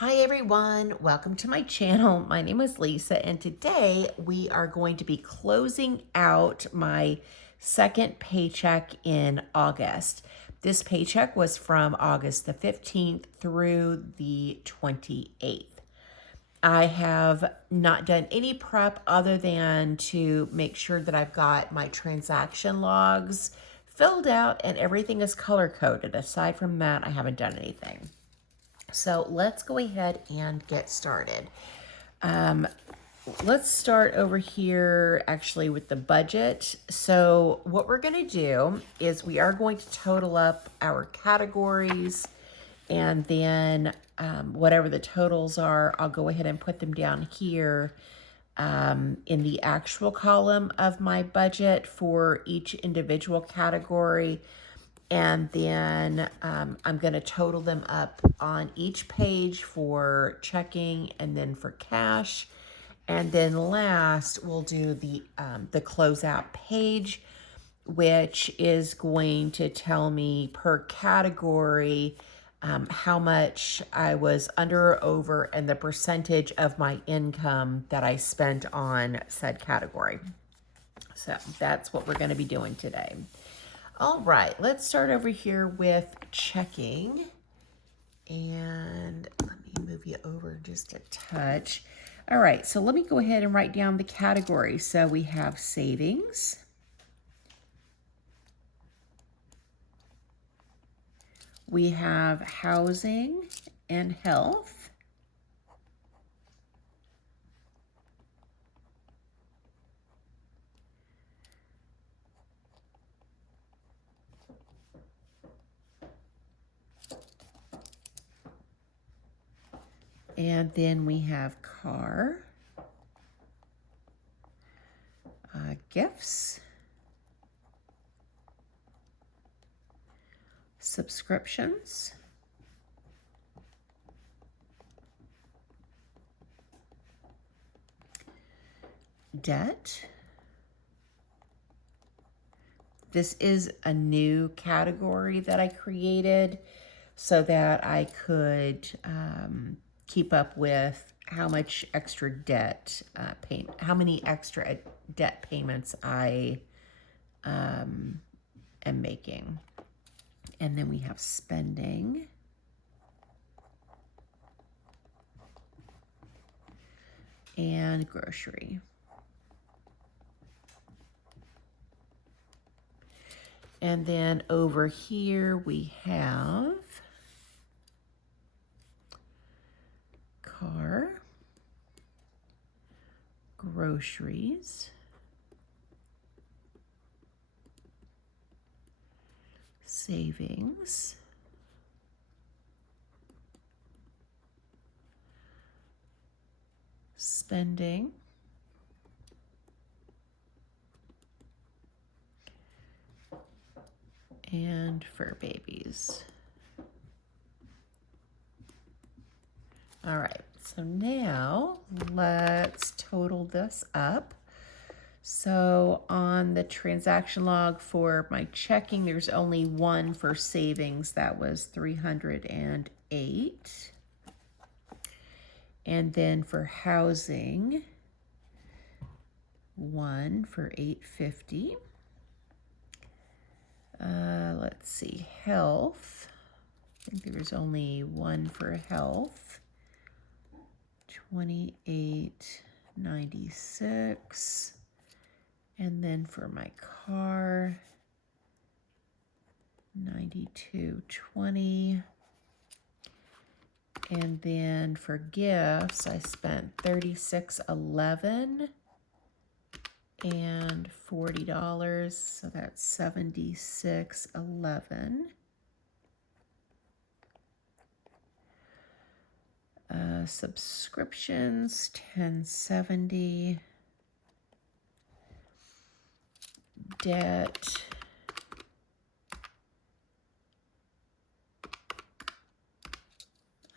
Hi everyone, welcome to my channel. My name is Lisa and today we are going to be closing out my second paycheck in August. This paycheck was from August the 15th through the 28th. I have not done any prep other than to make sure that I've got my transaction logs filled out and everything is color coded. Aside from that, I haven't done anything. So let's go ahead and get started. Let's start over here actually with the budget. So what we're going to do is we are going to total up our categories, and then whatever the totals are, I'll go ahead and put them down here in the actual column of my budget for each individual category. And then I'm going to total them up on each page for checking and then for cash. And then last, we'll do the closeout page, which is going to tell me per category how much I was under or over and the percentage of my income that I spent on said category. So that's what we're going to be doing today. All right, let's start over here with checking. And let me move you over just a touch. All right, so let me go ahead and write down the categories. So we have savings. We have housing and health. And then we have car, gifts, subscriptions, debt. This is a new category that I created so that I could keep up with how much extra debt how many extra debt payments I am making. And then we have spending. And grocery. And then over here we have car, groceries, savings, spending, and fur babies. All right, so now let's total this up. So on the transaction log for my checking, there's only one for savings. That was 308. And then for housing, one for 850. Let's see, health. I think there was only one for health. 28.96. And then for my car, 92.20. And then for gifts, I spent $36.11 and $40, so that's $76.11. Subscriptions, $10.70. Debt,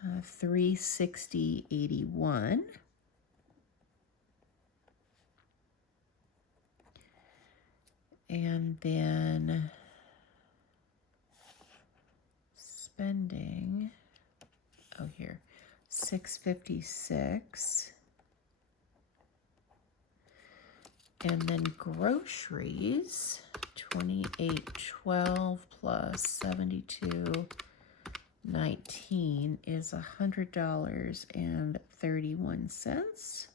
$360.81. And then spending, oh here, $6.56. And then groceries, $28.12 plus $72.19 is $100.31.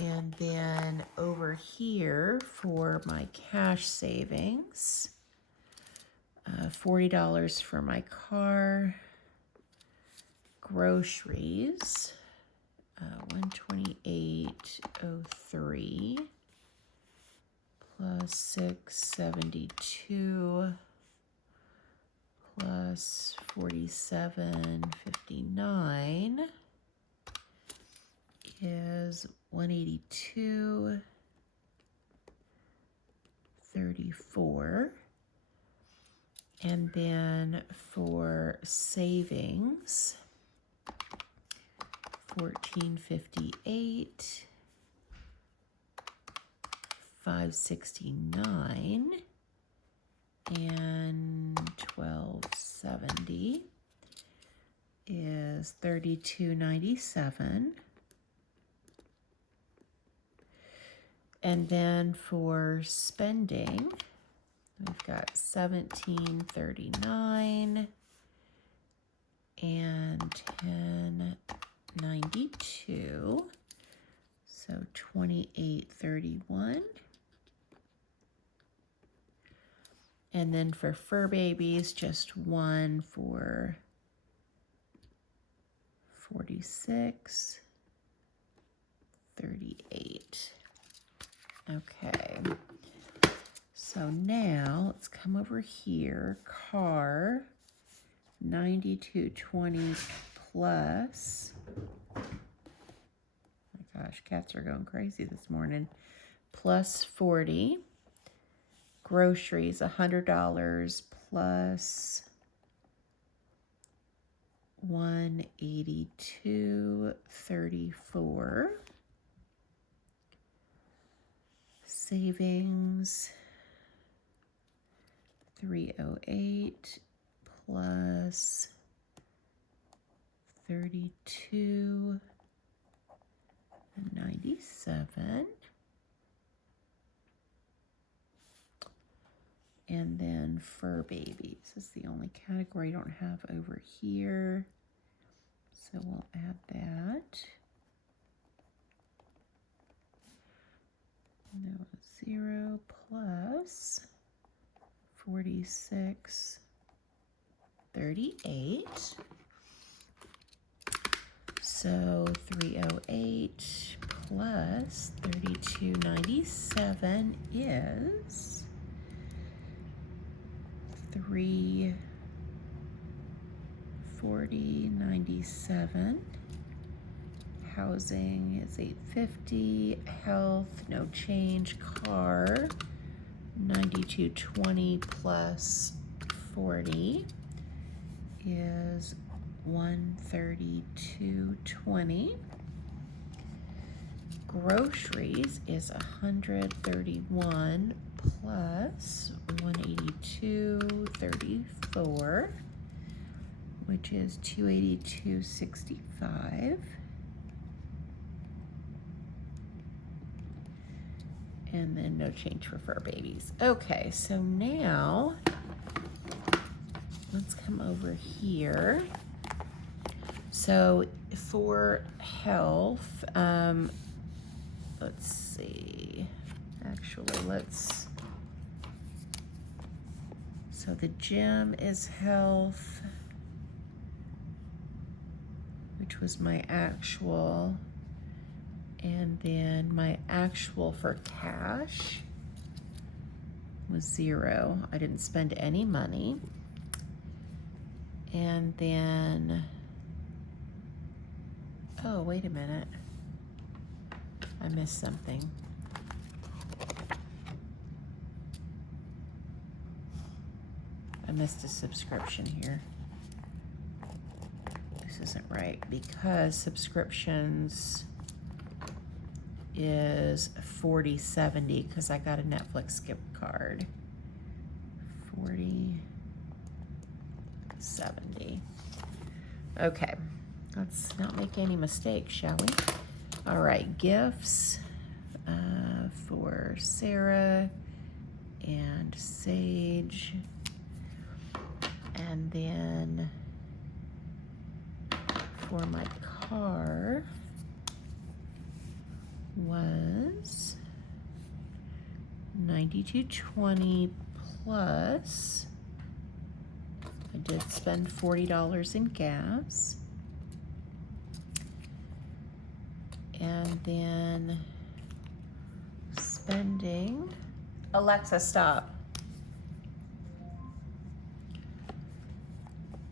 And then over here for my cash savings, $40 for my car, groceries, 128.03 plus 672 plus 47.59 is 182.34. And then for savings, 14.58, 569, and 12.70 is 32.97. And then for spending, we've got 17.39 and 10.92, so 28.31. And then for fur babies, just one for 46.38. Okay. So now let's come over here. Car, 92.20 plus. Oh my gosh, cats are going crazy this morning. Plus 40. Groceries, $100 plus 182.34. Savings, 308 plus 32.97. And then fur babies is the only category I don't have over here. So we'll add that. No, 0 plus 46.38. So 308 plus 32.97 is 340.97. Housing is $850. Health, no change. Car, 92.20 plus 40 is 132.20. Groceries is 131 plus 182.34, which is 282.65. And then no change for fur babies. Okay, so now let's come over here. So for health, let's see. Actually, so the gym is health, which was my actual. And then my actual for cash was 0. I didn't spend any money. And then, oh, wait a minute. I missed something. I missed a subscription here. This isn't right because subscriptions is $40.70 because I got a Netflix gift card. 40. $70. Okay, let's not make any mistakes, shall we? All right, gifts for Sarah and Sage. And then for my car was $92.20 plus. I did spend $40 in gas. And then spending, Alexa, stop.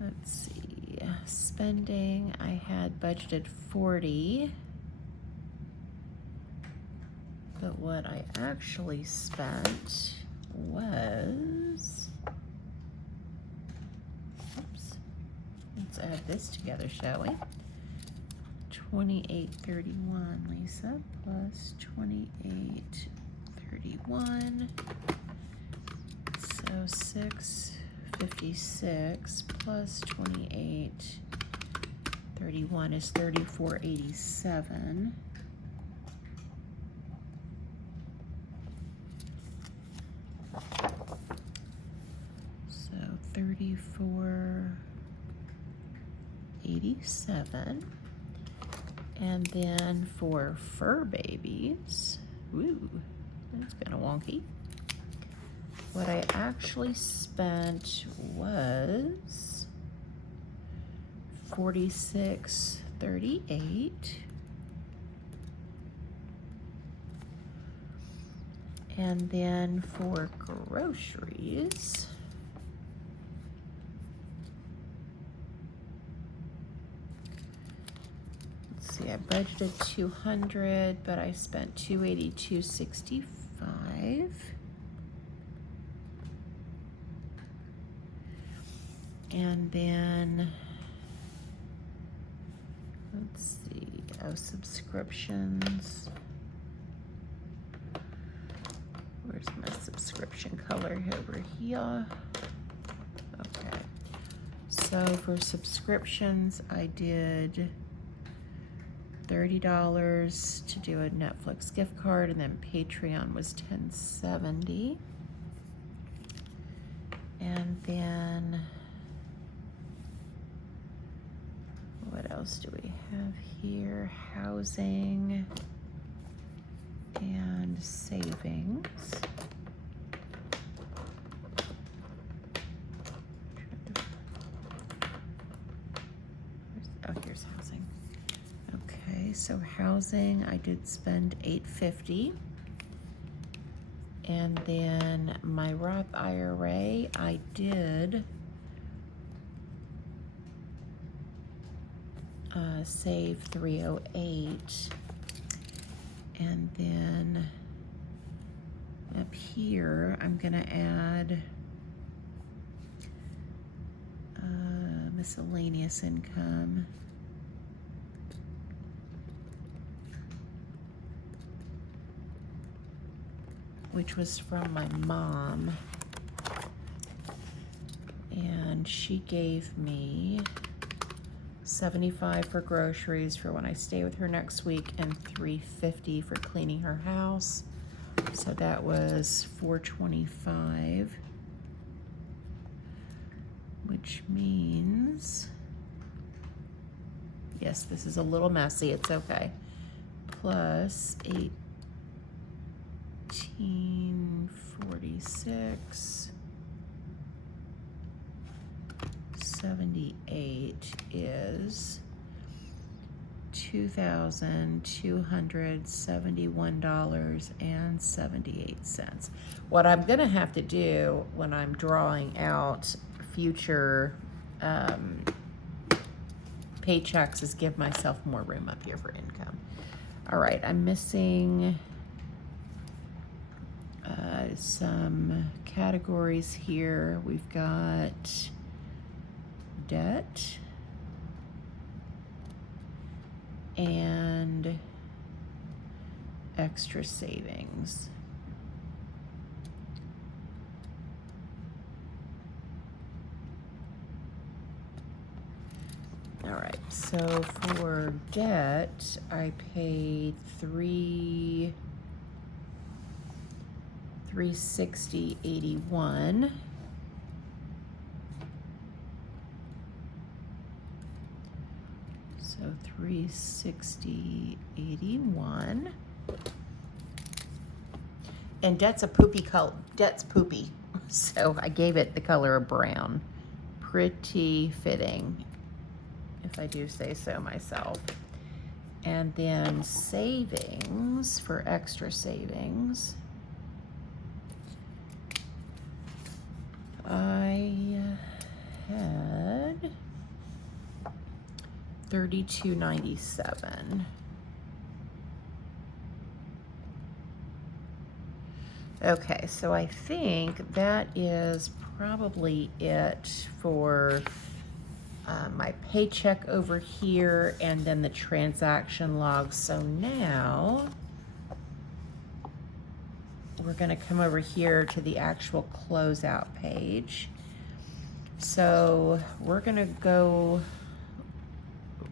Let's see, spending, I had budgeted 40, but what I actually spent was, oops, let's add this together, shall we? $28.31, Lisa, plus $28.31, so $6.56 plus $28.31 is $34.87. So $34.87. And then for fur babies, ooh, that's kind of wonky. What I actually spent was $46.38. And then for groceries, let's see, I budgeted $200, but I spent $282.65. And then, let's see, subscriptions. Where's my subscription color? Over here. Okay. So for subscriptions, I did $30 to do a Netflix gift card, and then Patreon was $10.70. And then what else do we have here? Housing and savings. Oh, here's housing. Okay, so housing, I did spend $850. And then my Roth IRA, I did save $308. And then up here, I'm gonna add miscellaneous income. Which was from my mom. And she gave me $75 for groceries for when I stay with her next week, and $350 for cleaning her house. So that was $425, which means, yes, this is a little messy, it's okay. Plus 1846. 78 is $2,271.78. What I'm gonna have to do when I'm drawing out future paychecks is give myself more room up here for income. All right, I'm missing some categories here. We've got debt and extra savings. All right, so for debt, I paid $360.81. So $360.81. And debt's a poopy color. Debt's poopy. So I gave it the color of brown. Pretty fitting, if I do say so myself. And then savings, for extra savings, I had $32.97. Okay, so I think that is probably it for my paycheck over here, and then the transaction log. So now we're going to come over here to the actual closeout page. So we're going to go,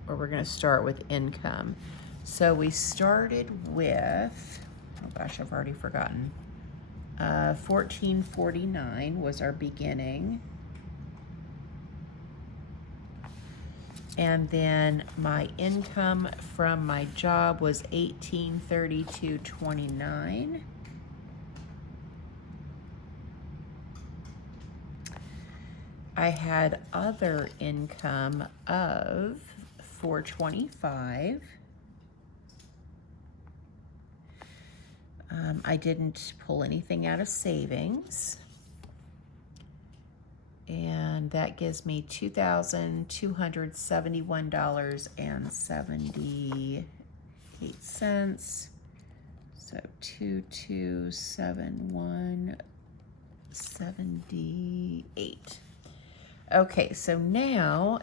or we're going to start with income. So we started with, oh gosh, I've already forgotten. $14.49 was our beginning. And then my income from my job was $1832.29. I had other income of $425. I didn't pull anything out of savings. And that gives me $2,271.78. So 2271.78. Okay, so now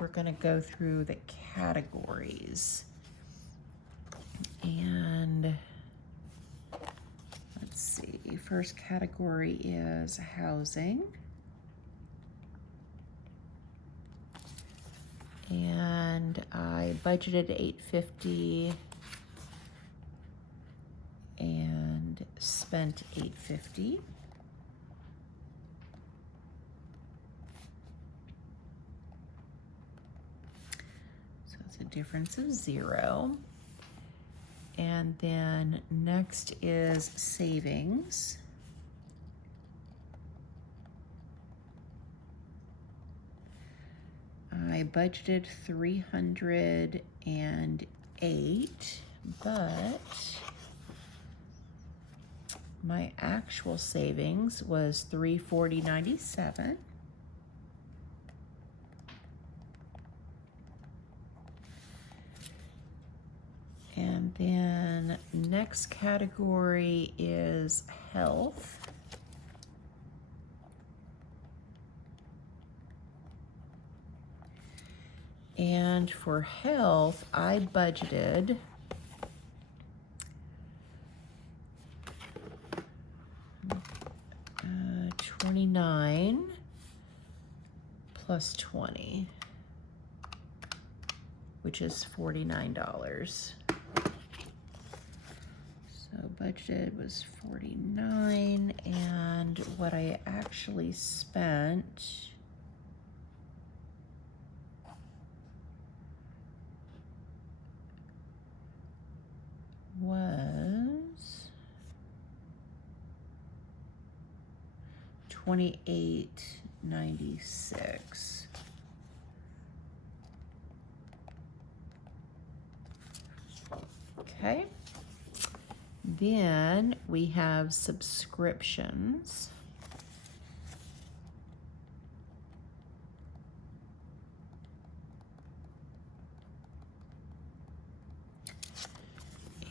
we're going to go through the categories. And let's see, first category is housing. And I budgeted $850 and spent $850. So it's a difference of 0. And then next is savings. I budgeted 308, but my actual savings was $340.97. And then next category is health. And for health, I budgeted $29 plus 20, which is $49. So budgeted was 49, and what I actually spent was $28.96. Okay. Then we have subscriptions.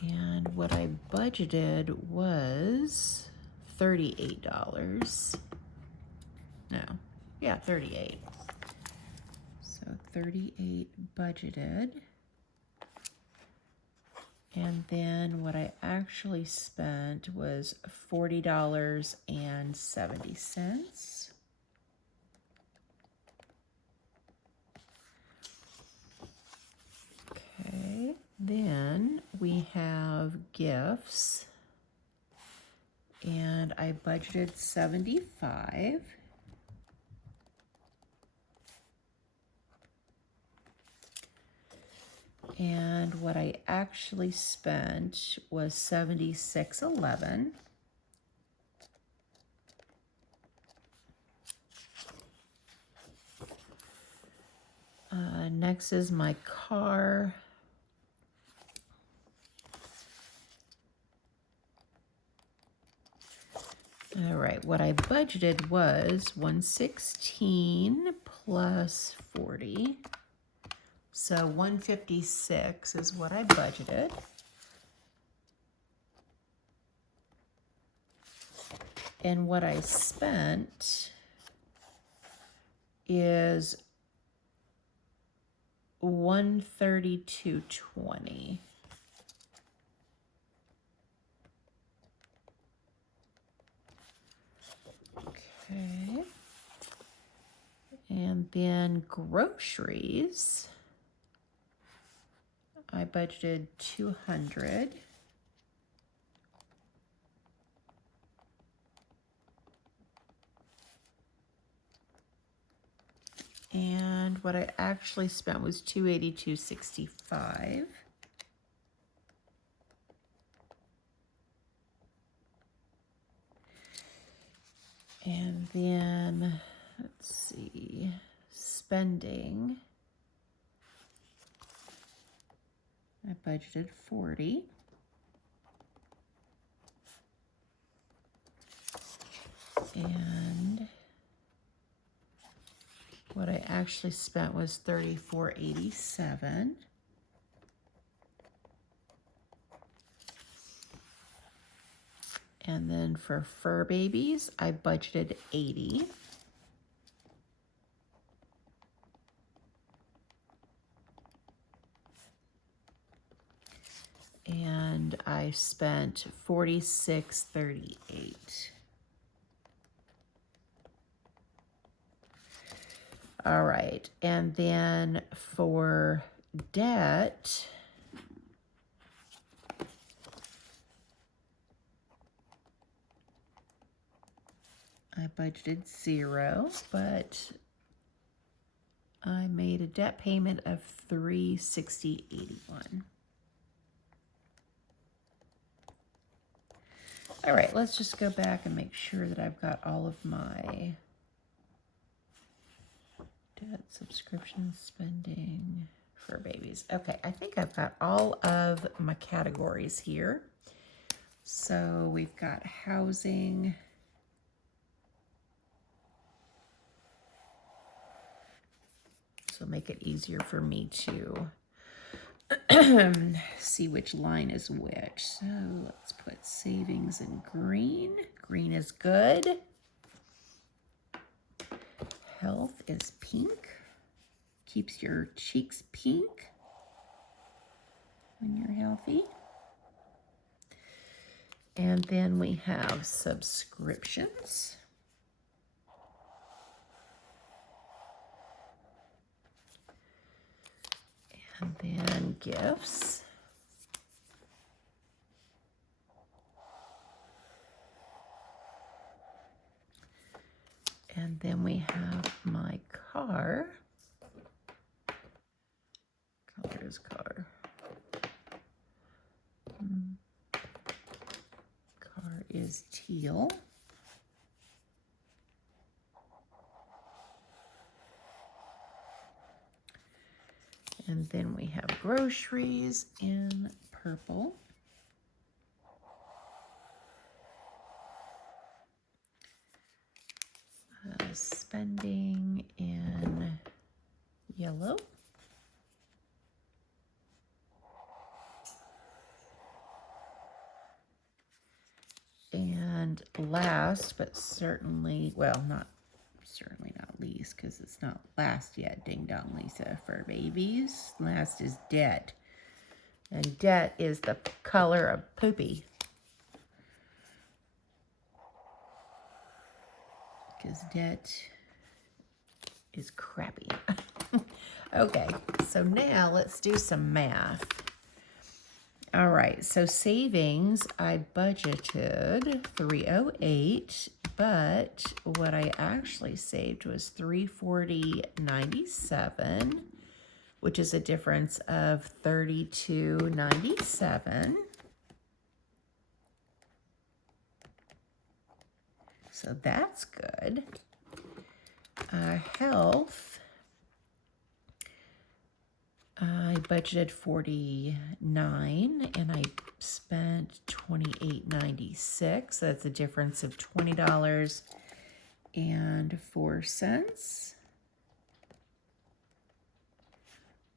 And what I budgeted was $38. No, yeah, 38. So 38 budgeted. And then what I actually spent was $40.70. gifts, and I budgeted 75. And what I actually spent was 76.11. Next is my car. All right, what I budgeted was 116 plus 40. So 156 is what I budgeted. And what I spent is 132.20. Okay. And then groceries, I budgeted 200. And what I actually spent was 282.65. And then, let's see, spending, I budgeted 40. And what I actually spent was 34.87. And then for fur babies, I budgeted 80. And I spent 46.38. All right, and then for debt, I budgeted 0, but I made a debt payment of $360.81. All right, let's just go back and make sure that I've got all of my debt, subscription, spending for babies. Okay, I think I've got all of my categories here. So we've got housing. So make it easier for me to see which line is which. So let's put savings in green. Green is good. Health is pink. Keeps your cheeks pink when you're healthy. And then we have subscriptions. And then gifts. And then we have my car. Color is car. Car is teal. And then we have groceries in purple. Spending in yellow. And last, but certainly, well, not least, because it's not last yet, Ding Dong Lisa, for babies. Last is debt. And debt is the color of poopy. Because debt is crappy. Okay, so now let's do some math. All right, so savings, I budgeted 308, but what I actually saved was 340.97, which is a difference of 32.97. So that's good. Health, I budgeted 49 and I spent 28.96. That's a difference of $20.04.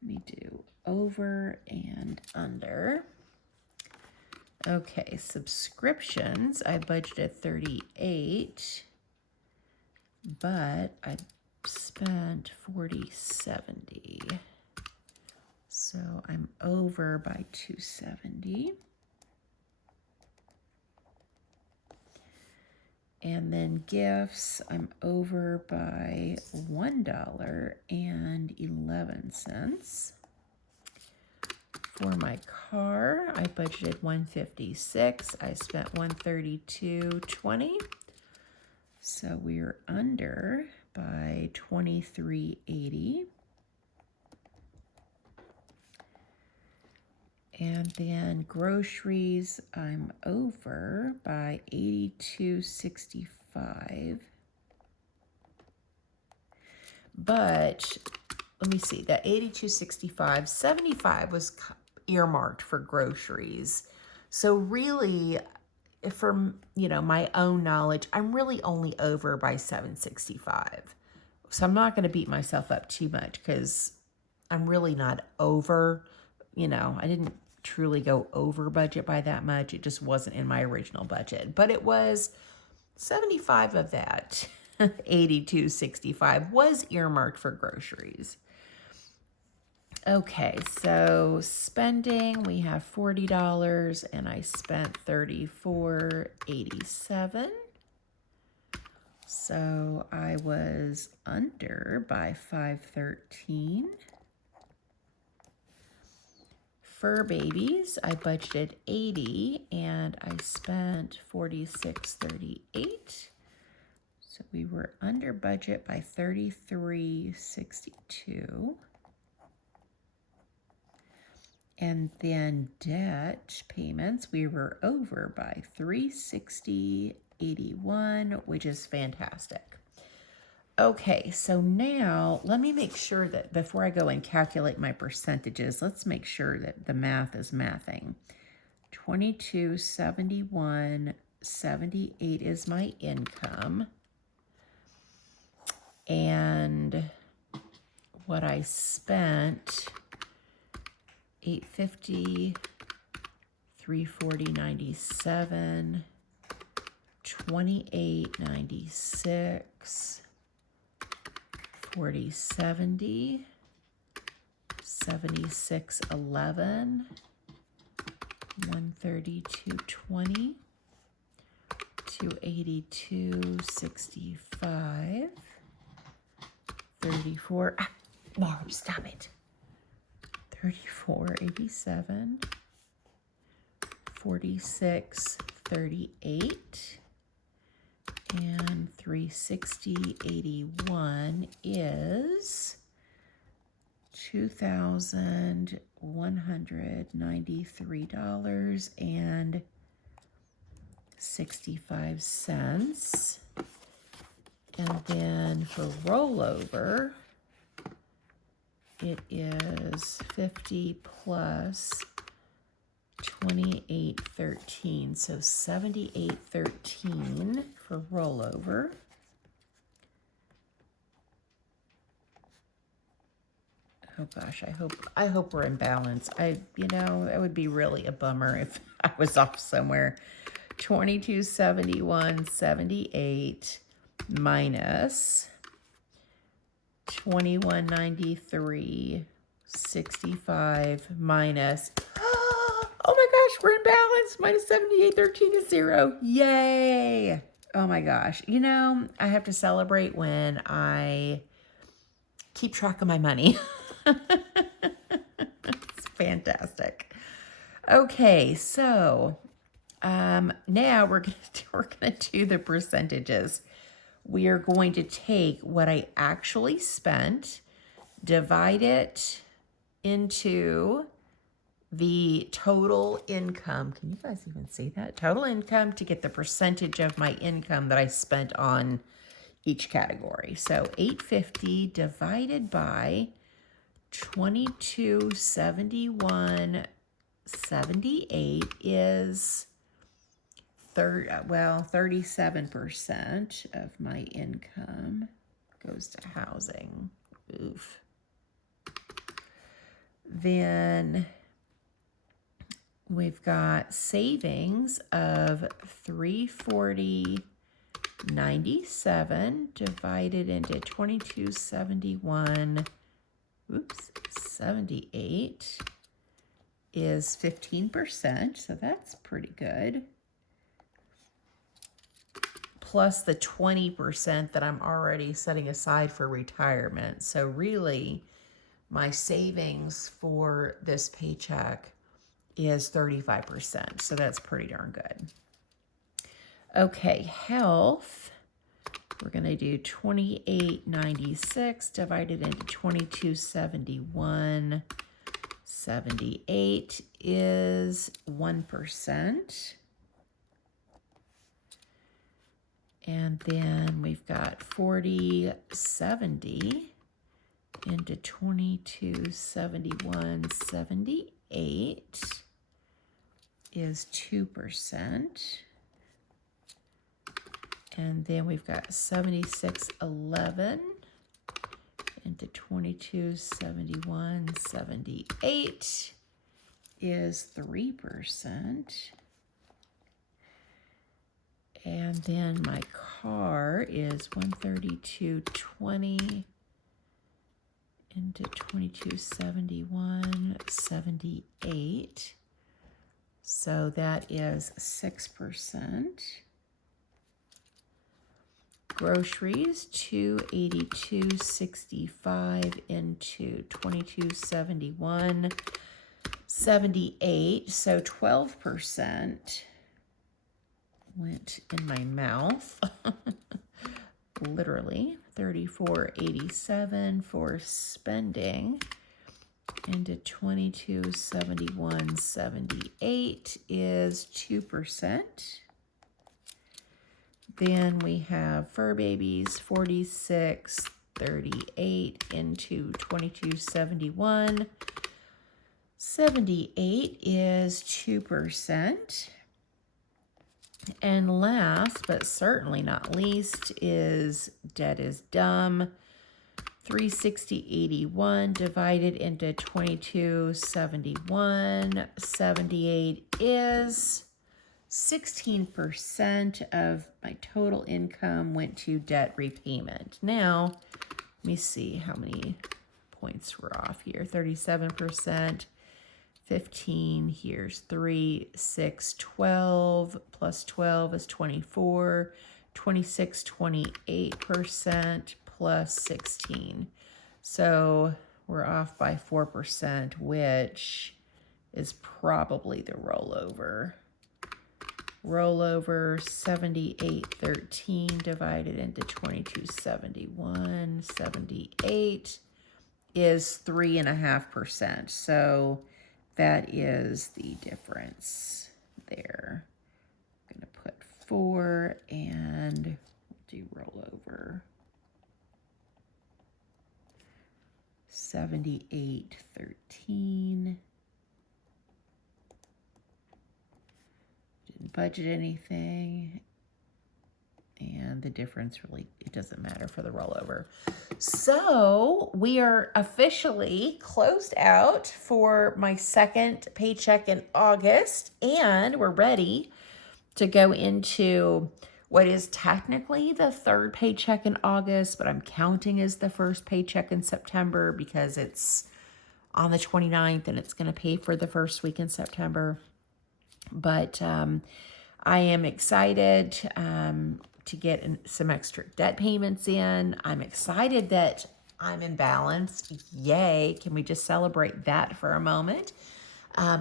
Let me do over and under. Okay, subscriptions, I budgeted 38, but I spent 40.70. So I'm over by 270. And then gifts, I'm over by $1.11. For my car, I budgeted 156. I spent 132.20. So we're under by 23.80. And then groceries, I'm over by 82.65. But let me see, that 82.65, 75 was earmarked for groceries. So really, from my own knowledge, I'm really only over by 765. So I'm not going to beat myself up too much because I'm really not over. I didn't truly go over budget by that much. It just wasn't in my original budget, but it was 75 of that 82.65 was earmarked for groceries. Okay, so spending, we have $40 and I spent $34.87. So I was under by 513. Fur babies, I budgeted 80 and I spent 46.38. So we were under budget by 33.62. And then debt payments, we were over by 360.81, which is fantastic. Okay, so now let me make sure that before I go and calculate my percentages, let's make sure that the math is mathing. 2271.78 is my income. And what I spent, 850, 340.97, 28.96, 40.70, 76.11, 132.20, 282.65, 34. Barb, stop it. 34.87, 46.38. And 360.81 is $2,193.65. And then for rollover, it is 50 plus 28.13, so 78.13 for rollover. Oh gosh, I hope we're in balance. It would be really a bummer if I was off somewhere. 2271.78 minus 2193.65 minus, oh my gosh, we're in balance. Minus 78.13 is 0. Yay. Oh my gosh. I have to celebrate when I keep track of my money. It's fantastic. Okay, so now we're gonna do the percentages. We are going to take what I actually spent, divide it into the total income. Can you guys even see that? Total income to get the percentage of my income that I spent on each category. So 850 divided by 2271.78 is 37% of my income goes to housing. Oof. Then we've got savings of 340.97 divided into 78 is 15%, so that's pretty good. Plus the 20% that I'm already setting aside for retirement. So really, my savings for this paycheck is 35%. So that's pretty darn good. Okay, health. We're going to do 28.96 divided into 2271.78 is 1%. And then we've got 40.70 into 2271.78 is 2%. And then we've got 76.11 into 2271.78 is 3%. And then my car is 132.20 into 2271.78. So that is 6%. Groceries, 282.65 into 2271.78. So 12% went in my mouth. Literally. 34.87 for spending into 2271.78 is 2%. Then we have fur babies, 46.38 into 2271.78 is 2%. And last, but certainly not least, is Dead is Dumb. 360.81 divided into 2271.78 is 16% of my total income went to debt repayment. Now, let me see how many points we're off here. 37%. 15, here's 3, 6, 12, plus 12 is 24, 26, 28% plus 16. So we're off by 4%, which is probably the rollover. Rollover 78.13 divided into 2271.78 is 3.5%. So that is the difference there. I'm going to put 4 and do rollover. 78.13. Didn't budget anything. And the difference really, it doesn't matter for the rollover. So we are officially closed out for my second paycheck in August, and we're ready to go into what is technically the third paycheck in August, but I'm counting as the first paycheck in September because it's on the 29th and it's going to pay for the first week in September. But I am excited to get some extra debt payments in. I'm excited that I'm in balance. Yay. Can we just celebrate that for a moment?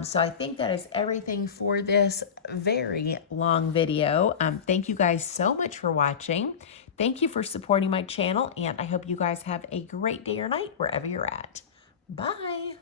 So I think that is everything for this very long video. Thank you guys so much for watching. Thank you for supporting my channel, and I hope you guys have a great day or night wherever you're at. Bye.